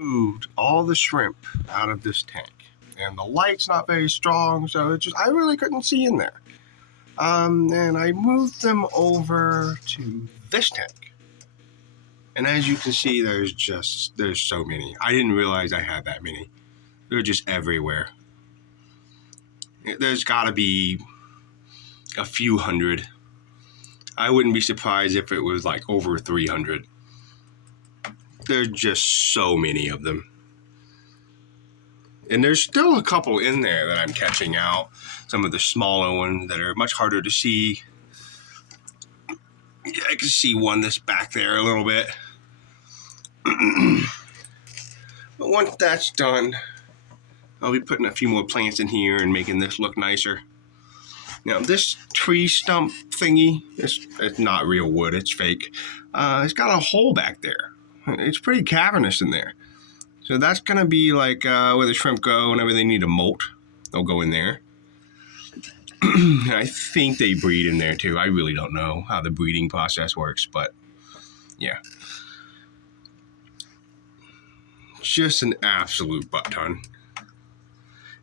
Moved all the shrimp out of this tank, and the light's not very strong, so I really couldn't see in there. And I moved them over to this tank, and as you can see, there's so many. I didn't realize I had that many. They're just everywhere. There's got to be a few hundred. I wouldn't be surprised if it was like over 300. There's just so many of them. And there's still a couple in there that I'm catching out. Some of the smaller ones that are much harder to see. Yeah, I can see one that's back there a little bit. But once that's done, I'll be putting a few more plants in here and making this look nicer. Now, this tree stump thingy, it's not real wood, it's fake. It's got a hole back there. It's pretty cavernous in there. So that's going to be like where the shrimp go whenever they need a molt. They'll go in there. I think they breed in there too. I really don't know how the breeding process works, but yeah. Just an absolute butt ton.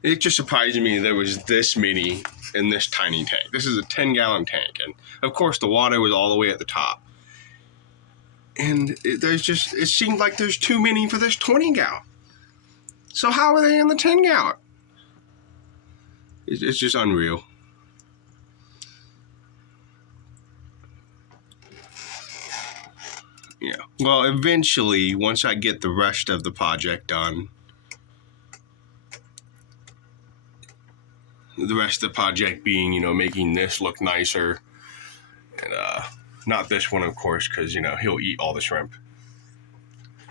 It just surprised me there was this many in this tiny tank. This is a 10-gallon tank, and of course the water was all the way at the top. And it seemed like there's too many for this 20-gallon. So how are they in the 10-gallon? It's just unreal. Yeah. Well, eventually, once I get the rest of the project done, the rest of the project being, making this look nicer, and not this one, of course, because, he'll eat all the shrimp.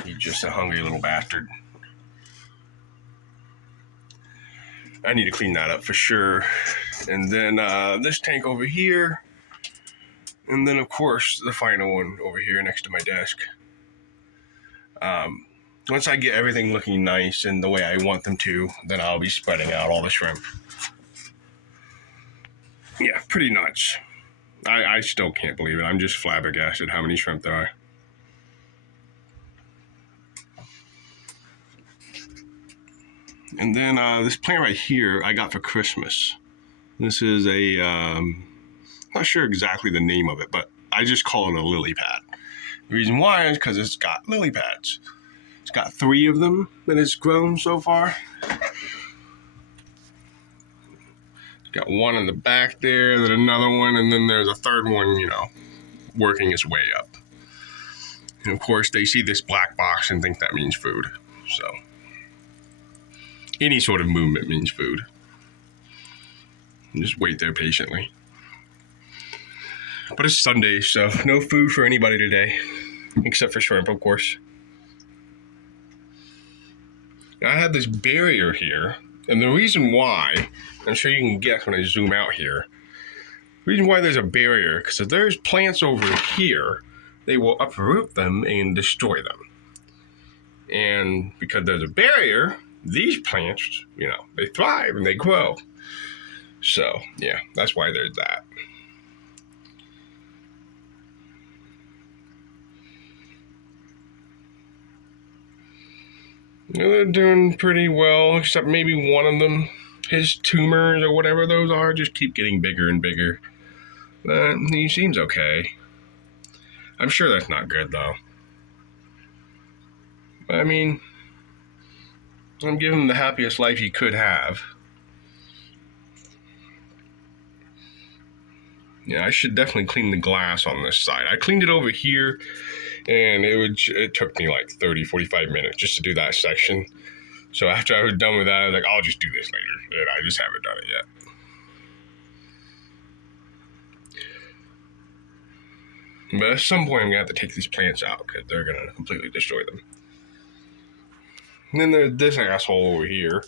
He's just a hungry little bastard. I need to clean that up for sure. And then this tank over here. And then, of course, the final one over here next to my desk. Once I get everything looking nice and the way I want them to, then I'll be spreading out all the shrimp. Yeah, pretty nuts. I still can't believe it. I'm just flabbergasted how many shrimp there are. And then this plant right here I got for Christmas. This is I'm not sure exactly the name of it, but I just call it a lily pad. The reason why is because it's got lily pads. It's got 3 of them that it's grown so far. Got one in the back there, then another one, and then there's a third one, working its way up. And of course, they see this black box and think that means food. So, any sort of movement means food. And just wait there patiently. But it's Sunday, so no food for anybody today, except for shrimp, of course. Now, I have this barrier here. And the reason why, I'm sure you can guess when I zoom out here, the reason why there's a barrier, because if there's plants over here, they will uproot them and destroy them. And because there's a barrier, these plants, they thrive and they grow. So, yeah, that's why there's that. They're doing pretty well, except maybe one of them, his tumors or whatever those are, just keep getting bigger and bigger. He seems okay. I'm sure that's not good, though. I mean, I'm giving him the happiest life he could have. Yeah, I should definitely clean the glass on this side. I cleaned it over here, and it took me like 30, 45 minutes just to do that section. So after I was done with that, I was like, I'll just do this later. And I just haven't done it yet. But at some point, I'm going to have to take these plants out because they're going to completely destroy them. And then there's this asshole over here.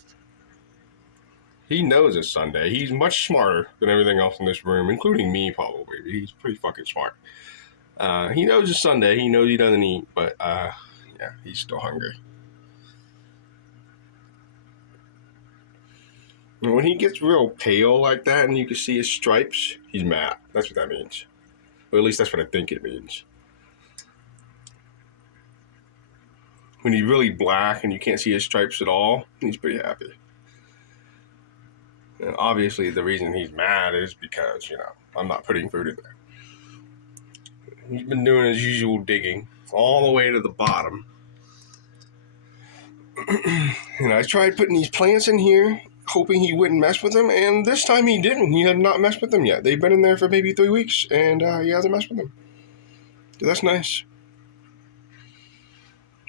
He knows it's Sunday. He's much smarter than everything else in this room, including me probably. He's pretty fucking smart. He knows it's Sunday. He knows he doesn't eat, but yeah, he's still hungry. And when he gets real pale like that and you can see his stripes, he's mad. That's what that means. Or at least that's what I think it means. when he's really black and you can't see his stripes at all, he's pretty happy. And obviously the reason he's mad is because, I'm not putting food in there. He's been doing his usual digging all the way to the bottom. And I tried putting these plants in here, hoping he wouldn't mess with them, and this time he didn't. He had not messed with them yet. They've been in there for maybe 3 weeks, and he hasn't messed with them. So that's nice.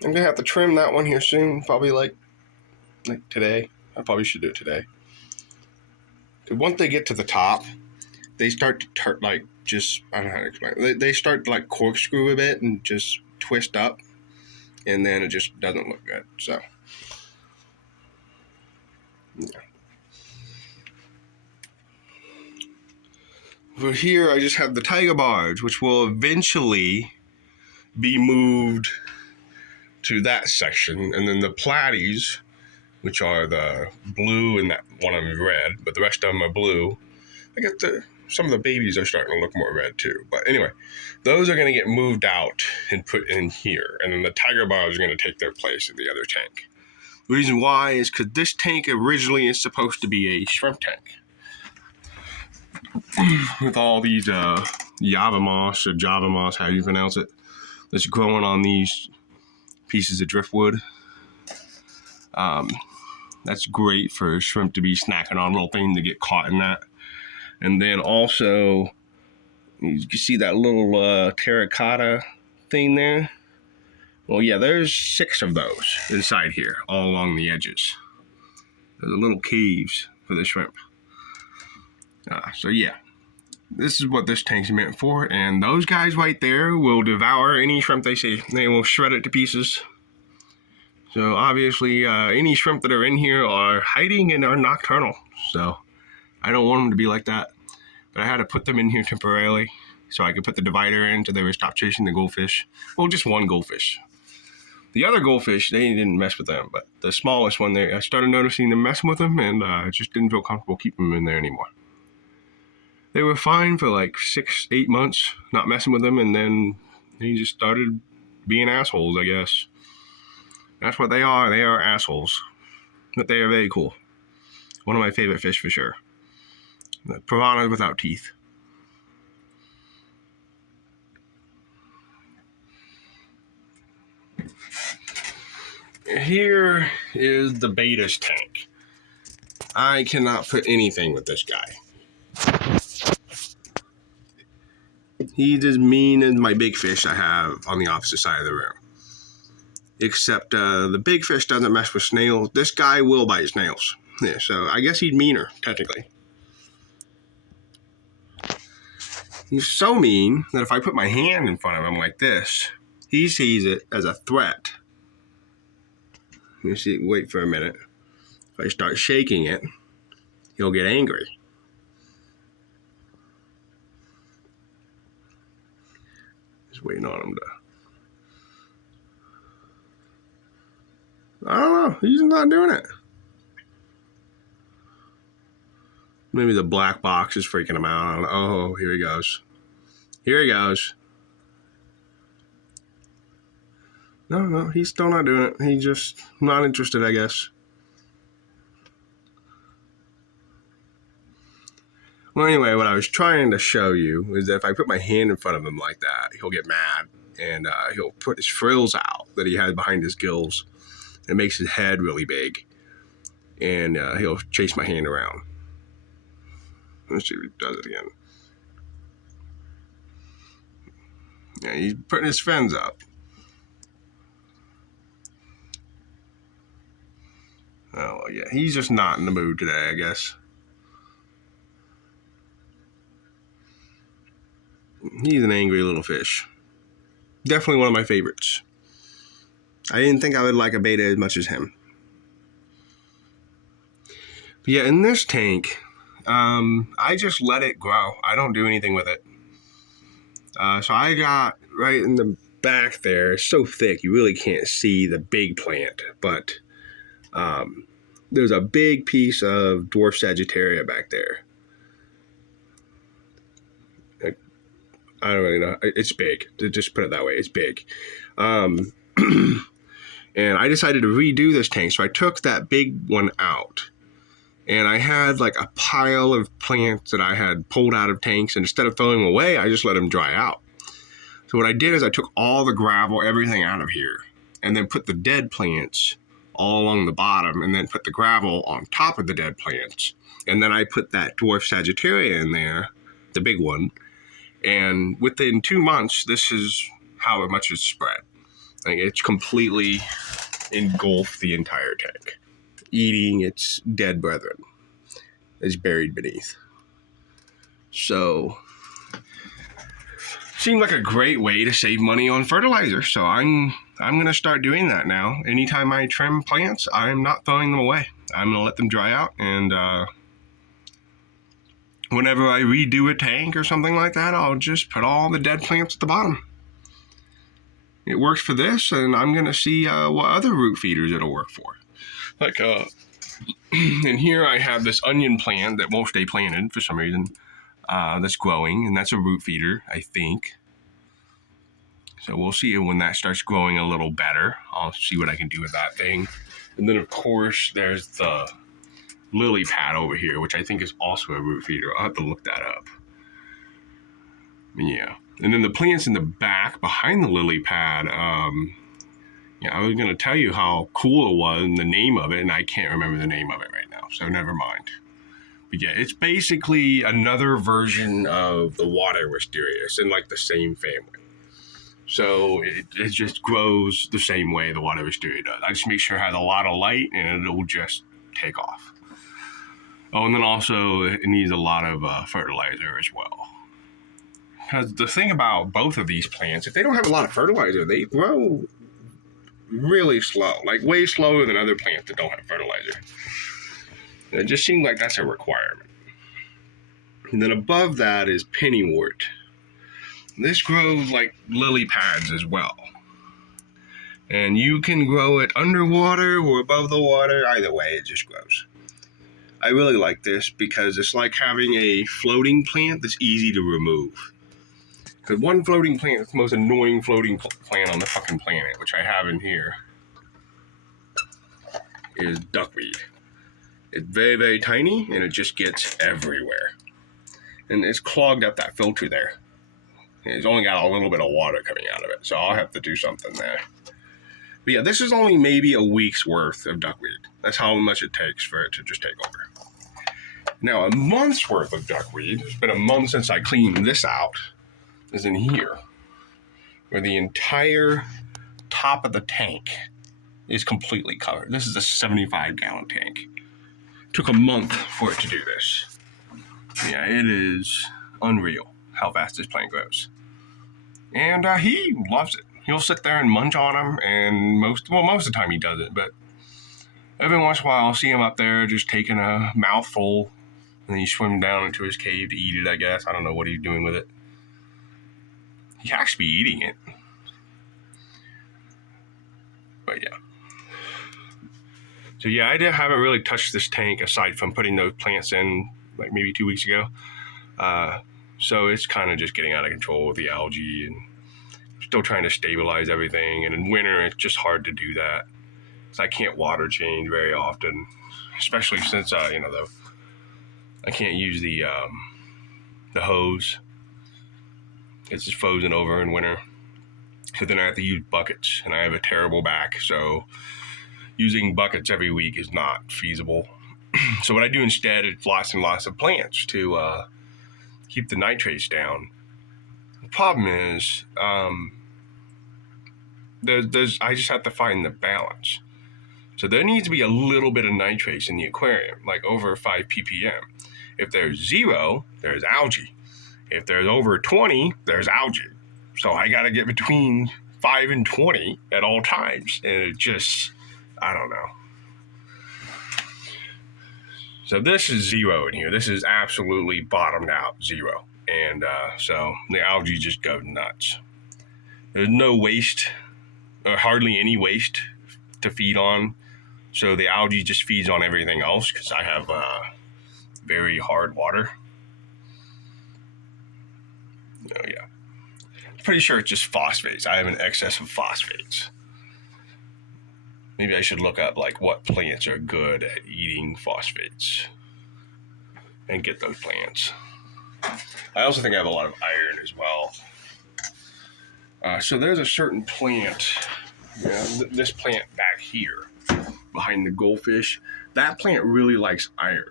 I'm going to have to trim that one here soon, probably like today. I probably should do it today. Because once they get to the top, they start to turn, I don't know how to explain. They start to corkscrew a bit and just twist up, and then it just doesn't look good. So, yeah. For here, I just have the tiger barge, which will eventually be moved to that section, and then the platies, which are the blue and that one of them is red, but the rest of them are blue. I get some of the babies are starting to look more red too. But anyway, those are going to get moved out and put in here, and then the tiger bars are going to take their place in the other tank. The reason why is because this tank originally is supposed to be a shrimp tank with all these Java moss, how you pronounce it, that's growing on these pieces of driftwood. That's great for shrimp to be snacking on, little thing to get caught in that. And then also, you can see that little terracotta thing there. Well, yeah, there's 6 of those inside here, all along the edges. There's little caves for the shrimp. So yeah, this is what this tank's meant for. And those guys right there will devour any shrimp they see. They will shred it to pieces. So obviously, any shrimp that are in here are hiding and are nocturnal. So I don't want them to be like that. But I had to put them in here temporarily so I could put the divider in so they would stop chasing the goldfish. Well, just one goldfish. The other goldfish, they didn't mess with them. But the smallest one there, I started noticing them messing with them, and I just didn't feel comfortable keeping them in there anymore. They were fine for 6-8 months, not messing with them, and then they just started being assholes, I guess. That's what they are. They are assholes. But they are very cool. One of my favorite fish for sure. The piranhas without teeth. Here is the beta's tank. I cannot put anything with this guy. He's as mean as my big fish I have on the opposite side of the room. Except the big fish doesn't mess with snails. This guy will bite snails. Yeah, so I guess he's meaner, technically. He's so mean that if I put my hand in front of him like this, he sees it as a threat. You see, wait for a minute. If I start shaking it, he'll get angry. Just waiting on him to... I don't know. He's not doing it. Maybe the black box is freaking him out. Oh, here he goes. Here he goes. No, he's still not doing it. He's just not interested, I guess. Well, anyway, what I was trying to show you is that if I put my hand in front of him like that, he'll get mad. And he'll put his frills out that he has behind his gills. It makes his head really big. And he'll chase my hand around. Let's see if he does it again. Yeah, he's putting his fins up. Oh, well, yeah, he's just not in the mood today, I guess. He's an angry little fish. Definitely one of my favorites. I didn't think I would like a beta as much as him. But yeah, in this tank, I just let it grow. I don't do anything with it. So I got right in the back there, it's so thick you really can't see the big plant, but there's a big piece of dwarf Sagittaria back there. I don't really know. It's big. Just put it that way. It's big. And I decided to redo this tank. So I took that big one out. And I had like a pile of plants that I had pulled out of tanks. And instead of throwing them away, I just let them dry out. So what I did is I took all the gravel, everything out of here, and then put the dead plants all along the bottom, and then put the gravel on top of the dead plants. And then I put that dwarf Sagittaria in there, the big one. And within 2 months, this is how much it's spread. Like, it's completely engulfed the entire tank, eating its dead brethren. It's buried beneath. So, seemed like a great way to save money on fertilizer. So I'm going to start doing that now. Anytime I trim plants, I'm not throwing them away. I'm going to let them dry out, and whenever I redo a tank or something like that, I'll just put all the dead plants at the bottom. It works for this, and I'm going to see what other root feeders it'll work for. Like, and here I have this onion plant that won't stay planted for some reason. That's growing, and that's a root feeder, I think. So we'll see when that starts growing a little better. I'll see what I can do with that thing. And then, of course, there's the lily pad over here, which I think is also a root feeder. I'll have to look that up. Yeah. And then the plants in the back behind the lily pad, I was going to tell you how cool it was and the name of it, and I can't remember the name of it right now, so never mind. But yeah, it's basically another version of the water wisteria. It's in like the same family. So it just grows the same way the water wisteria does. I just make sure it has a lot of light and it'll just take off. Oh, and then also it needs a lot of fertilizer as well. Because the thing about both of these plants, if they don't have a lot of fertilizer, they grow really slow, like way slower than other plants that don't have fertilizer. And it just seems like that's a requirement. And then above that is pennywort. This grows like lily pads as well. And you can grow it underwater or above the water. Either way, it just grows. I really like this because it's like having a floating plant that's easy to remove. Because one floating plant is the most annoying floating plant on the fucking planet, which I have in here, is duckweed. It's very, very tiny, and it just gets everywhere. And it's clogged up that filter there. It's only got a little bit of water coming out of it, so I'll have to do something there. But yeah, this is only maybe a week's worth of duckweed. That's how much it takes for it to just take over. Now, a month's worth of duckweed, it's been a month since I cleaned this out, is in here, where the entire top of the tank is completely covered. This is a 75-gallon tank. It took a month for it to do this. Yeah, it is unreal how fast this plant grows. And he loves it. He'll sit there and munch on them, and most of the time he does it, but every once in a while I'll see him up there just taking a mouthful, and then he swims down into his cave to eat it, I guess. I don't know what he's doing with it. He has to be eating it. But yeah. So yeah, I haven't really touched this tank aside from putting those plants in like maybe 2 weeks ago. So it's kind of just getting out of control with the algae, and still trying to stabilize everything. And in winter, it's just hard to do that. So I can't water change very often, especially since I can't use the hose. It's just frozen over in winter. So then I have to use buckets, and I have a terrible back, so using buckets every week is not feasible. So what I do instead is lots and lots of plants to keep the nitrates down. The problem is, I just have to find the balance. So there needs to be a little bit of nitrates in the aquarium, like over 5 ppm. If there's 0, there's algae. If there's over 20, there's algae. So I got to get between 5 and 20 at all times. And it just, I don't know. So this is 0 in here. This is absolutely bottomed out 0. And so the algae just go nuts. There's no waste, or hardly any waste to feed on. So the algae just feeds on everything else because I have very hard water. Oh yeah. I'm pretty sure it's just phosphates. I have an excess of phosphates. Maybe I should look up like what plants are good at eating phosphates and get those plants. I also think I have a lot of iron as well. So there's a certain plant, this plant back here behind the goldfish. That plant really likes iron.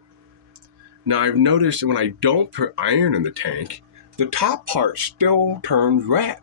Now I've noticed that when I don't put iron in the tank, the top part still turns red.